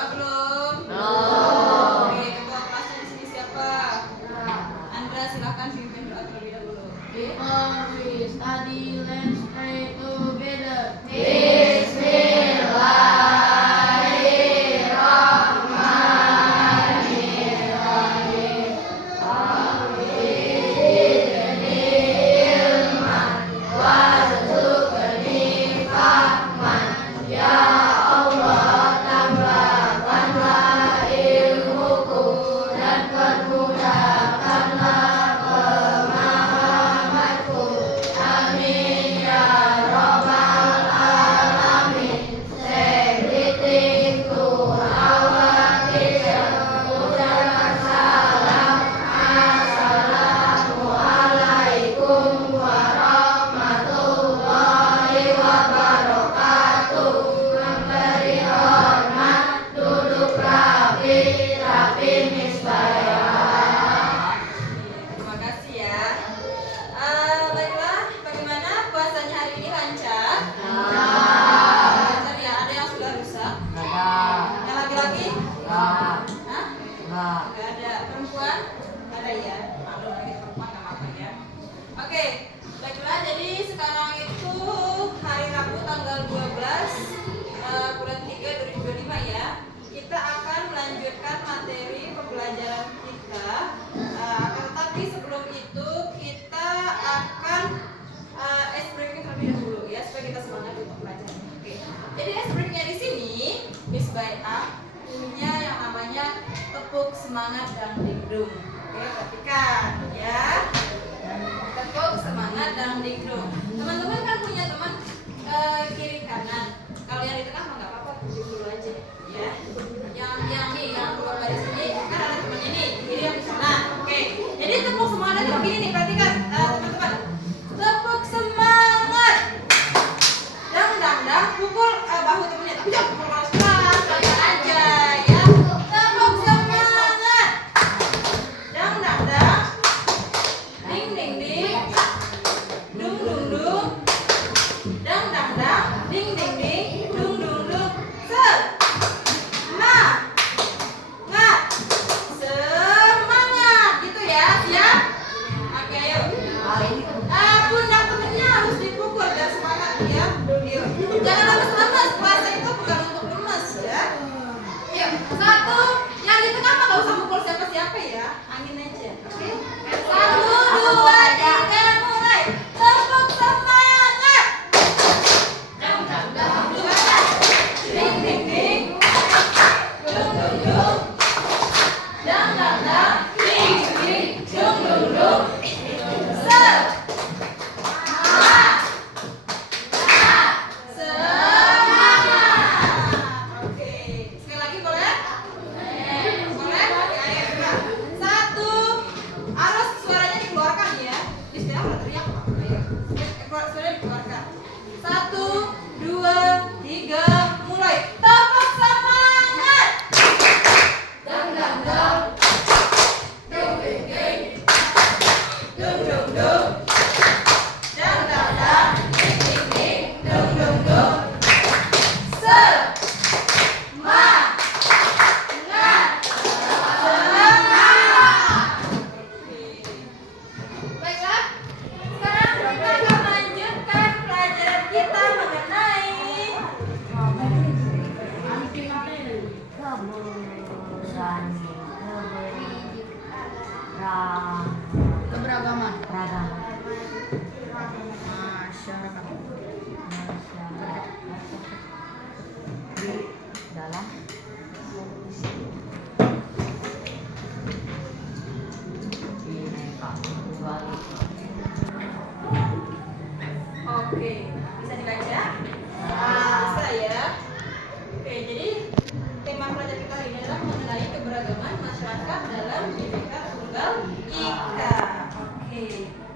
Udah belum? Belum. Oke, ketua kelasnya di sini siapa? Andra, silakan pimpin doa terlebih dahulu. Before we study, let's pray together. Terima kasih ya. Baiklah, bagaimana puasanya hari ini lancar? Lancar ya. Ada yang sudah rusak? Yang laki-laki? Hah? Nggak ada. Perempuan? Ada ya. Maklum lagi perempuan nggak apa-apa ya. Oke, baiklah. Jadi sekarang itu hari Rabu tanggal 12 bulan 3 2025 ya. Kita akan melanjutkan materi pembelajaran kita. Tetapi sebelum itu kita akan ice breaking terlebih dahulu ya supaya kita semangat untuk belajar. Oke. Jadi ice breakingnya di sini Miss Baita punya yang namanya tepuk semangat dangdingdung. Oke, perhatikan ya. Tepuk semangat dangdingdung. Teman-teman kan punya teman kiri kanan. Kalau yang di tengah mah nggak apa-apa, tunjuk dulu aja ya. Yang dua baris ini kan ada temannya nih, kiri yang di sana. Oke. Jadi tepuk semangatnya begini nih, perhatikan teman-teman. Tepuk semangat. Dang dang dang, pukul bahu temennya. Tapi jangan pukul keras-keras, pelan aja ya. Tepuk semangat. Dang dang dang. Ding ding ding. Dung dung dung. Dang dang dang. Ding ding ding. Dung dung dung. Semangat gitu ya, siap? Oke, ayo. Pundak temennya harus dipukul biar semangat ya. Yuk. Jangan lemes-lemes, puasa itu bukan untuk lemes ya. Yuk, satu. Yang di tengah mah gak usah mukul siapa-siapa ya. Angin aja, oke? 1, 2, 3, mulai. Tepuk semangat. Dang dang dang. Ding ding ding. Dung dung dung. Dang dang dang. Ding ding. Dung dung dung. Semangat. Oke. Sekali lagi boleh? Boleh? Oke, ayo. Nah, 1. Harus suaranya dikeluarkan ya. Istilah udah teriak Pak. Ayo. Suaranya dikeluarkan. 1, 2, 3, mulai. Tepuk semangat. Dang dang dang. Ding ding ding. Dung dung dung. Dang dang dang. Ding ding ding. Dung dung dung. Semangat. Baiklah, sekarang kita akan melanjutkan pelajaran kita mengenai Keberagaman. Dalam Oke, bisa dibaca? Bisa ya. Oke, jadi tema pelajaran kita hari ini adalah mengenai keberagaman masyarakat dalam Bhinneka Tunggal Ika. Oke,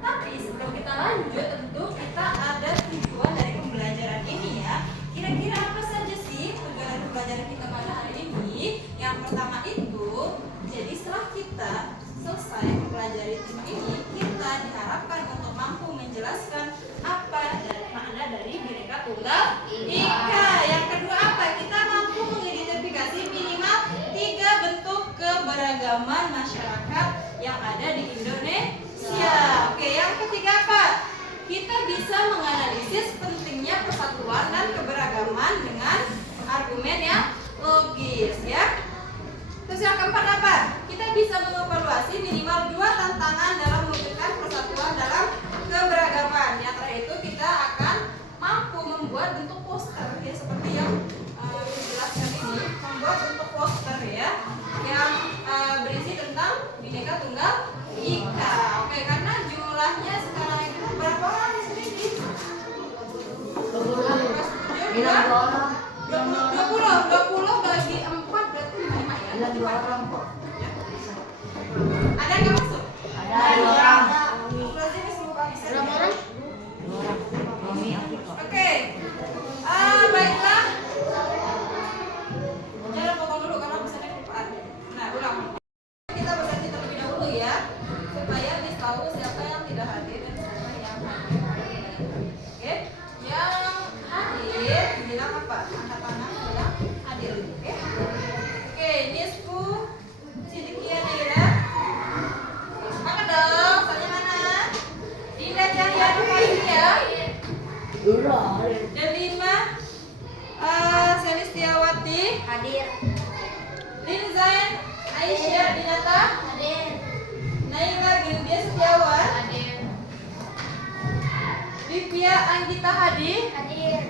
tapi sebelum kita lanjut, tentu kita ada tujuan dari pembelajaran ini ya. Kira-kira apa saja sih tujuan dari pembelajaran kita pada hari ini? Yang pertama itu, jadi setelah kita selesai mempelajari tema ini, kita diharapkan untuk mampu menjelaskan apa makna dari Bhinneka Tunggal Ika. Yang kedua apa? Kita mampu mengidentifikasi minimal keberagaman masyarakat yang ada di Indonesia. Oke, yang ketiga apa? Kita bisa menganalisis pentingnya persatuan dan keberagaman dengan argumen yang logis, ya. Terus yang keempat apa? Kita bisa mengevaluasi minimal 2 tantangan dalam mewujudkan persatuan dalam keberagaman. Yang terakhir itu kita akan mampu membuat bentuk poster, ya, seperti yang dijelaskan ini, membuat bentuk poster, ya, yang berisi tentang Bhinneka Tunggal Ika. Oke, karena jumlahnya sekarang itu berapa orang di sini? 20 bagi 4 berarti 5, ya. Ada 2 orang kok. Ada yang nggak masuk? Ada 2 orang. Berarti ini semua bisa. Berapa orang? 2 orang. Mami aku kok. Oke. Baiklah. Jangan potong dulu karena pesannya kelupaan. Nah, ulang. Kita berganti terlebih dahulu, ya, supaya Miss tahu siapa yang tidak hadir dan siapa yang hadir. Oke. Yang hadir bilang apa? Angkat tangan yang hadir. Oke. Oke, Missku Sidikia Naira. Angkat dong. Soalnya mana? Dinda Cahya Nufalia. Delima Selistiawati Hadir. Linzain Aisyah Dinata Hadir. Naila Gilbia Setiawan Hadir. Divya Anggita Hadi Hadir.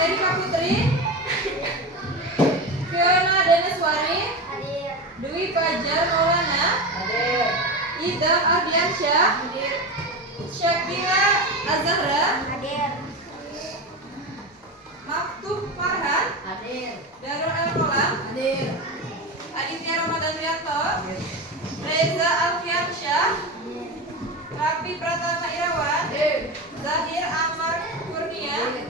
Erika Putri Fiona Deneswari Hadir. Dwi Fajar Maulana Hadir. Ida Ardiansyah Hadir. Syakira Azahra Hadir. Maktub Farhan Hadir. Darul El Kolam Hadir. Aditya Ramadan Rianto Reza Alfiansyah Rafi Pratama Irawan Zahir Amar Kurnia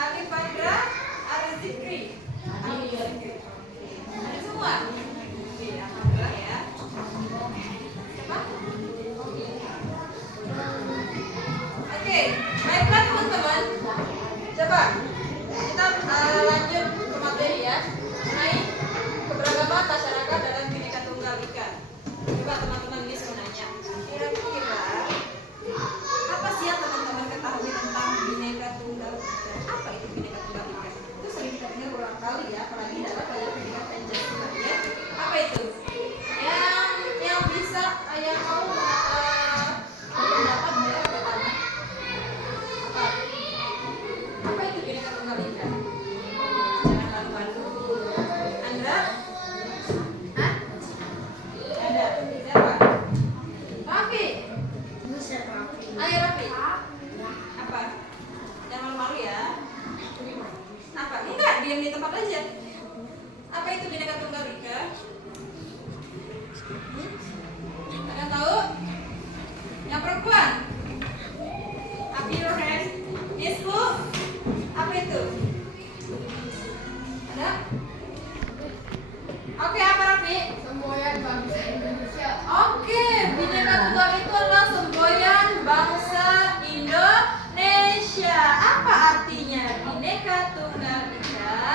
Alif Fandra Arzikri. Ada semua? Oke, alhamdulillah, ya. Siapa? Oke, baiklah teman-teman. Coba kita lanjut ke materi, ya, mengenai keberagaman masyarakat dalam Bhinneka Tunggal Ika. Coba teman-teman ini mau nanya, kira-kira apa sih yang teman-teman ketahui tentang Bhinneka Tunggal Ika? Apa itu Bhinneka Tunggal Ika? Itu sering kita dengar berulang kali, ya, apalagi dalam banyak pendidikan Pancasila, ya. Apa itu? Yang bisa yang mau pendapat boleh bertanya. Apa itu Bhinneka Tunggal Ika? Jangan malu-malu. Anda? Hah? Ada. Siapa? Raffi. Ayo Raffi. Apa? Jangan malu-malu, ya. Apa? Enggak, diam di tempat aja. Apa itu Bhinneka Tunggal Ika? Ada yang tahu? Yang perempuan? Up your hand. Yes, Bu. Apa itu? Ada? Oke, apa Raffi? Semboyan bangsa Indonesia. Oke, Bhinneka Tunggal itu adalah semboyan bangsa Indonesia. Apa artinya Bhinneka Tunggal Ika?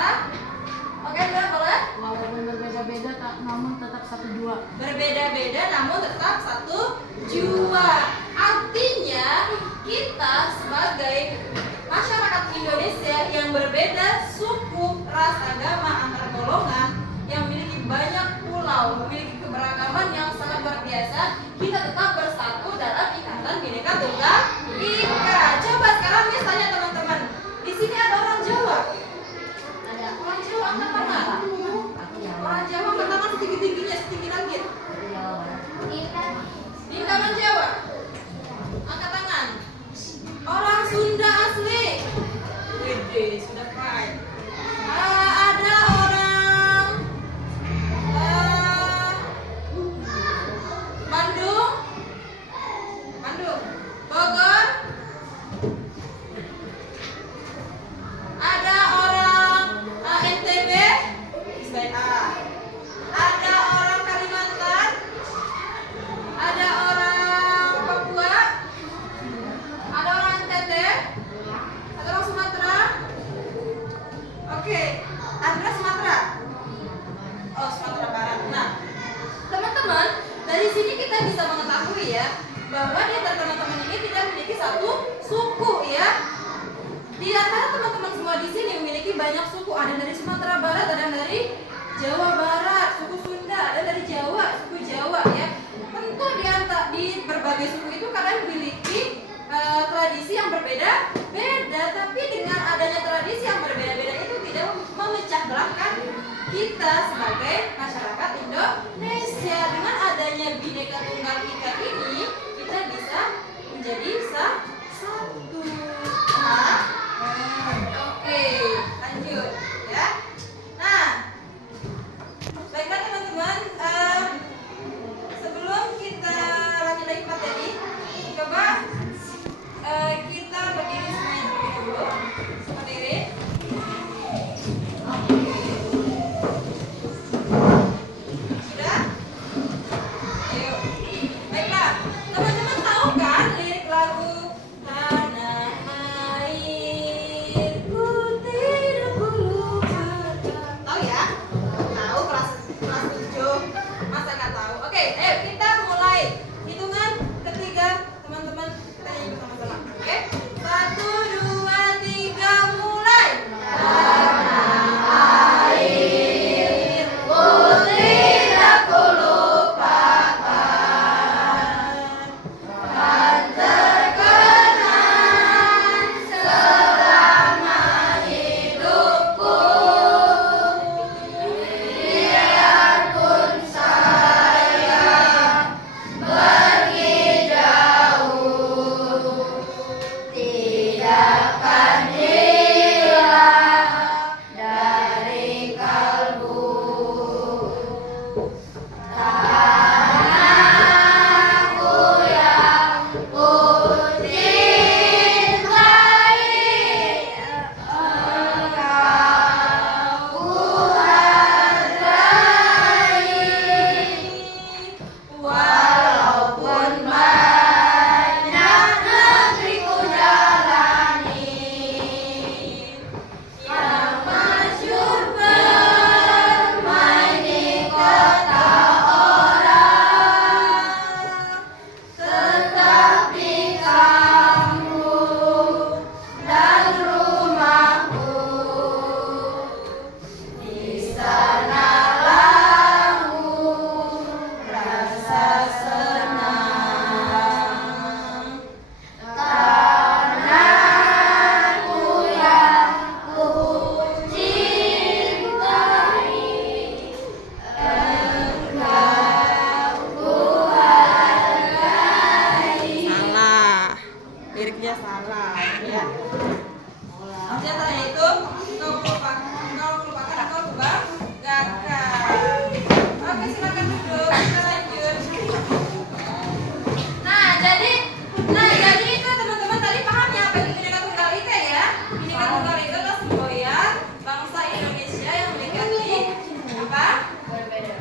Oke, boleh? Walaupun berbeda-beda namun tetap satu jua. Berbeda-beda namun tetap satu jua. Artinya kita sebagai masyarakat Indonesia yang berbeda suku, ras, agama, antar golongan, yang memiliki banyak pulau, memiliki keberagaman yang sangat luar biasa, kita tetap bersatu dalam ikatan Bhinneka Tunggal Ika. Coba sekarang misalnya teman-teman, di sini ada orang Jawa. Ada. Orang Jawa angkat tangan. Orang Jawa angkat tangan setinggi-tingginya, setinggi langit. Dinda orang Jawa angkat tangan. Orang Sunda asli. Wede, sudah pride. Ada orang Bandung. Bogor. Ada orang NTB. Isbaik A. Ada orang Kalimantan. Ada orang Papua. Ada orang NTT. Ada orang Sumatera. Oke, Andra Sumatera banyak suku, ada yang dari Sumatera Barat, ada yang dari Jawa Barat, suku Sunda, ada dari Jawa, suku Jawa ya. Tentu di berbagai suku itu kalian memiliki tradisi yang berbeda-beda, tapi dengan adanya tradisi yang berbeda-beda itu tidak memecah belahkan kita sebagai masyarakat Indonesia. Dengan adanya Bhinneka Tunggal Ika ini, kita bisa menjadi satu. Nah, oke, lanjut ya. Nah, baiklah teman-teman, sebelum kita lanjut lagi materi, coba kita berdiri semuanya terlebih dulu. Berdiri. Sudah? Ayo. Baiklah, teman-teman tahu kan lirik lagu Tanah Airku Tidak Kulupakan? Tahu ya? Tahu kelas 7. Masa nggak tahu? Oke, ayo kita mulai. Hitungan ketiga, teman-teman kita nyanyi bersama-sama. Oke? 1, 2, 3, mulai. Tanah airku tidak kulupakan, kan terkenang selama hidupku. Biarpun saya pergi jauh, tidak akan hilang dari kalbu. Tanahku yang ku cintai, engkau ku hargai. Walaupun banyak negeri ku jalani, yang masyhur bermain di kota orang, tetap di kampung dan rumahku. Di sanalah ku rasa senang. Tanahku yang ku cintai, engkau ku hargai. Salah, liriknya salah ya. Maksudnya tadi itu kau kelupakan atau kebanggakan. Oke, silakan duduk, kita lanjut. Nah jadi itu teman-teman tadi paham ya apa itu Bhinneka Tunggal Ika ya? Bhinneka Tunggal Ika adalah semboyan bangsa Indonesia yang memiliki apa?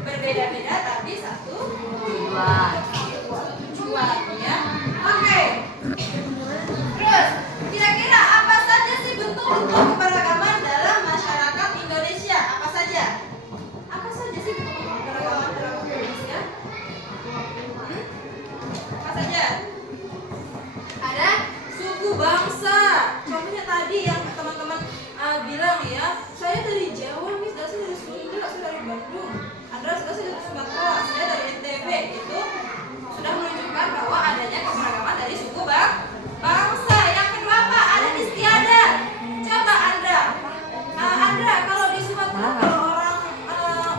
Berbeda-beda tapi satu tujuan ya. Oke. Terus kira-kira apa saja sih bentuk-bentuk keberagaman dalam masyarakat Indonesia? Apa saja? Apa saja sih bentuk-bentuk keberagaman dalam Indonesia? Apa saja? Ada suku bangsa. Contohnya tadi yang teman-teman bilang ya, saya dari Jawa, Miss, saya dari Sunda, saya dari Bandung, Andra saya dari Sumatera, saya dari NTB. Itu sudah menunjukkan bahwa adanya keberagaman dari suku bangsa. Yang kedua apa? Ada istiadat. Coba Andra, kalau di Sumatera kalau orang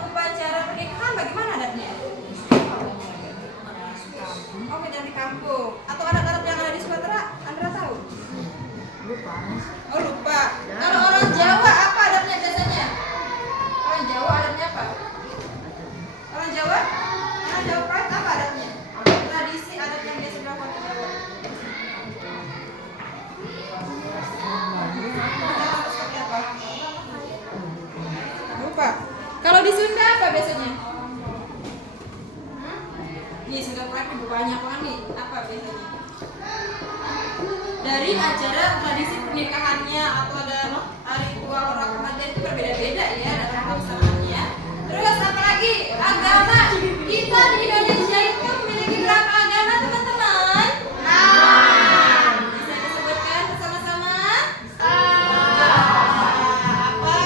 upacara pernikahan bagaimana adatnya? Oh, beda di kampung. Atau adat-adat yang ada di Sumatera, Andra tahu? Oh, lupa. Kalau orang Jawa apa adatnya biasanya? Orang Jawa adatnya apa? Orang Jawa Pride apa adatnya? Tradisi adat yang biasa dilakukan di Jawa. Adat seperti apa? Lupa. Kalau di Sunda apa biasanya? Nih Sunda Pride banyak banget nih. Apa biasanya? Dari acara tradisi pernikahannya atau ada ritual orang Ramadan itu berbeda-beda ya dalam pelaksanaannya. Terus apa lagi? Agama. Kita di Indonesia itu memiliki berapa agama teman-teman? Bisa disebutkan bersama-sama? Apa?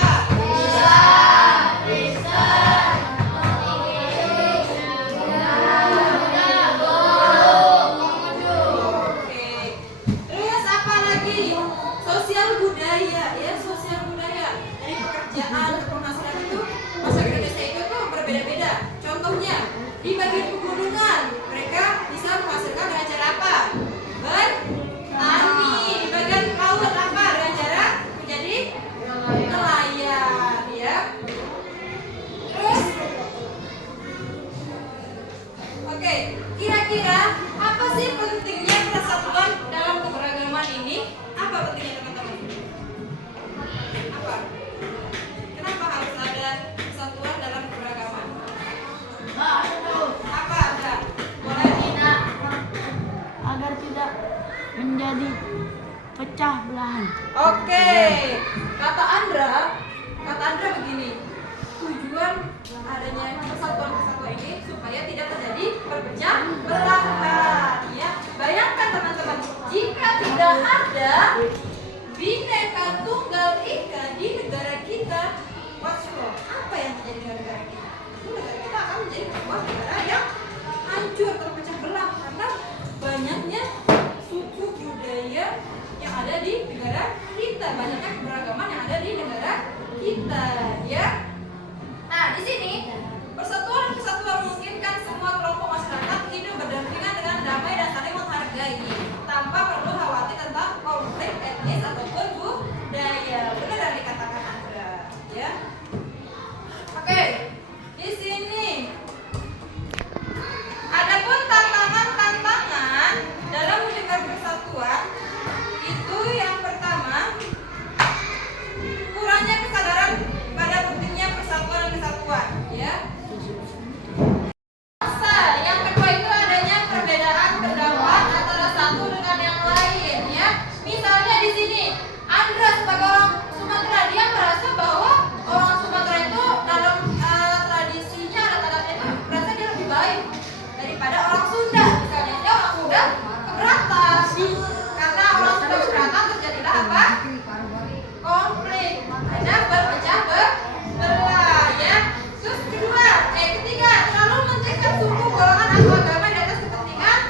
pekerjaan, penghasilan itu masyarakat Indonesia itu tuh berbeda-beda. Contohnya di bagian pegunungan mereka bisa menghasilkan dengan cara apa? Bertani. Di bagian laut apa? Dengan cara menjadi nelayan, ya. Terus, oke, kira-kira apa sih pentingnya persatuan dalam keberagaman ini? Apa pentingnya teman-teman? Apa? Kenapa harus ada persatuan dalam keberagaman? Apa ada? Boleh Tidak, agar tidak menjadi pecah belahan. Oke, kata Andra begini, tujuan adanya persatuan ini supaya tidak terjadi perpecah belahan. Ya, bayangkan teman-teman, jika tidak ada Bhinneka Tunggal Ika di negara kita, what's wrong? Apa yang terjadi di negara kita? Itu negara kita akan menjadi sebuah negara yang hancur, terpecah belah karena banyaknya suku budaya yang ada di negara kita, banyaknya keberagaman yang ada di negara kita, ya. Nah, di sini persatuan dan kesatuan memungkinkan semua kelompok masyarakat hidup berdampingan dengan damai dan saling menghargai tanpa perlu khawatir tentang konflik etnis ataupun budaya. Benar yang dikatakan Andra, ya. Oke, di sini adapun tantangan dalam menjaga persatuan itu yang pertama, kurangnya kesadaran pada pentingnya persatuan dan kesatuan, ya. Yang kedua itu adanya perbedaan pendapat antara satu dengan yang lain, ya. Misalnya di sini Andra sebagai orang Sumatera, dia merasa bahwa orang Sumatera itu dalam tradisinya, adat-adatnya itu merasa dia lebih baik daripada orang Sunda. Misalnya dia orang Sunda keberatan, karena orang Sunda keberatan terjadilah apa? Konflik, ada berpecah belah, ya. Terus ketiga, selalu mementingkan suku, golongan atau agama di atas kepentingan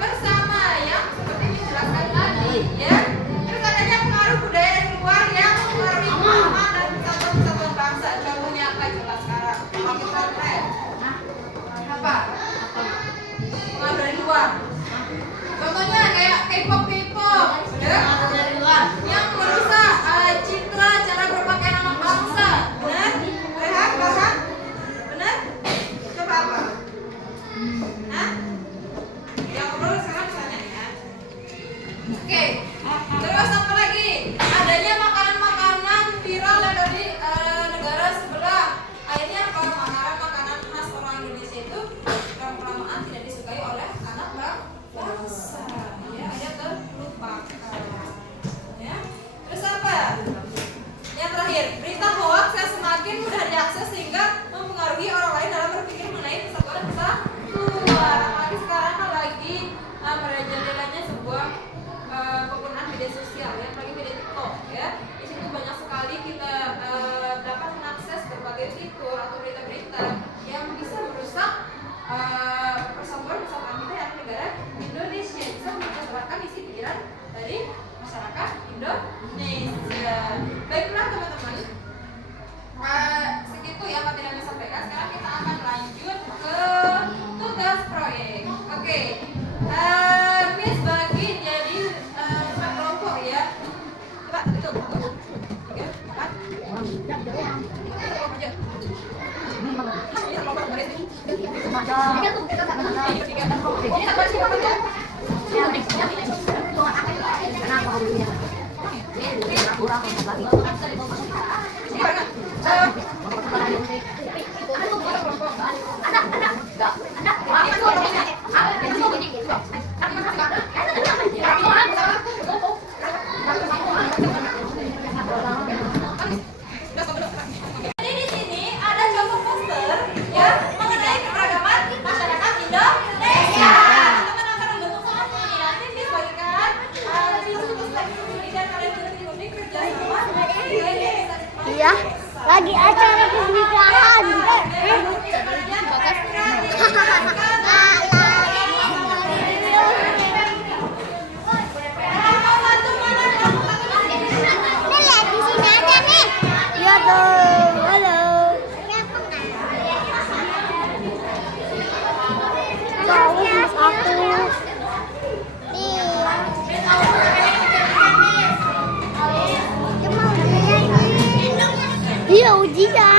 bersama, yang seperti dijelaskan tadi, ya. Terus adanya pengaruh budaya dari luar yang mempengaruhi pemahaman dan kesatuan bangsa. Contohnya apa? Jelas sekarang. Kita lihat. Apa? Pengaruh dari luar. Contohnya kayak K-pop, benar? Dari luar. Yang merusak citra cara berpakaian anak bangsa, benar? Rehat, paham? Benar? Coba apa? Hah? Yang perlu sekarang misalnya, ya. Oke. Terus apa lagi? Adanya makanan-makanan viral yang dari negara sebelah. Akhirnya apa? Makanan khas orang Indonesia itu lama-kelamaan tidak disukai oleh anak bangsa. Ya, ada terlupakan. Ya. Terus apa? Yang terakhir, berita hoax yang semakin mudah diakses sehingga mempengaruhi orang lain dalam berpikir mengenai persatuan dan kesatuan. Apalagi sekarang lagi merajalelanya sebuah penggunaan media sosial, ya, apalagi media TikTok, ya. Di situ banyak sekali kita dapat mengakses berbagai fitur atau berita-berita yang bisa merusak persatuan kita yang negara Indonesia, bisa mencederai isi pikiran dari masyarakat Indonesia. Baiklah teman-teman, segitu ya materi yang saya sampaikan. Sekarang kita akan lanjut ke tugas proyek. Oke, Miss bagi jadi kelompok, ya. Coba itu 3, 4. Jadi di sini ada contoh poster, ya, mengenai keberagaman masyarakat Indonesia. Teman-teman akan membentuk sama ini. Nanti Miss bagikan ini dan kalian undi kerja sama. Iya, lagi acara pernikahan. Nih, lihat di sini aja nih. Iya tuh. Iya ujian.